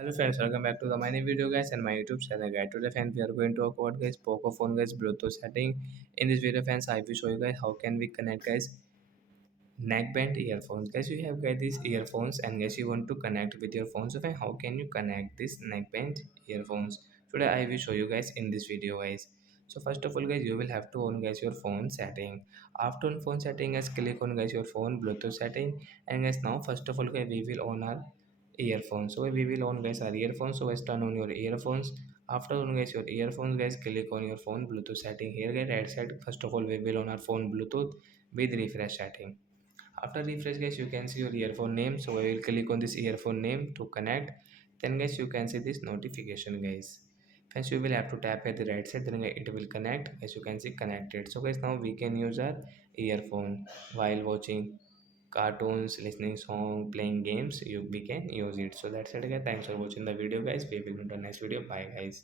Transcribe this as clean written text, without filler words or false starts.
Hello friends, welcome back to the my new video guys and my YouTube channel guys. Today friends we are going to talk about guys Poco phone guys Bluetooth setting. In this video friends I will show you guys how can we connect guys neckband earphones. Guys you have guys these earphones and guys you want to connect with your phone. So friends, how can you connect this neckband earphones? Today I will show you guys in this video guys. So first of all guys you will have to on guys your phone setting. After on phone setting guys click on guys your phone Bluetooth setting and guys now first of all guys we will on our earphones. So we will on guys our earphones. So guys turn on your earphones. After on guys your earphones guys click on your phone Bluetooth setting. Here guys right side first of all we will on our phone Bluetooth with refresh setting. After refresh guys you can see your earphone name. So I will click on this earphone name to connect. Then guys you can see this notification guys. First you will have to tap at the right side, then it will connect. As you can see connected. So guys now we can use our earphone while watching cartoons, listening song, playing games. We can use it. So that's it guys. Thanks for watching the video guys. We will meet on the next video. Bye guys.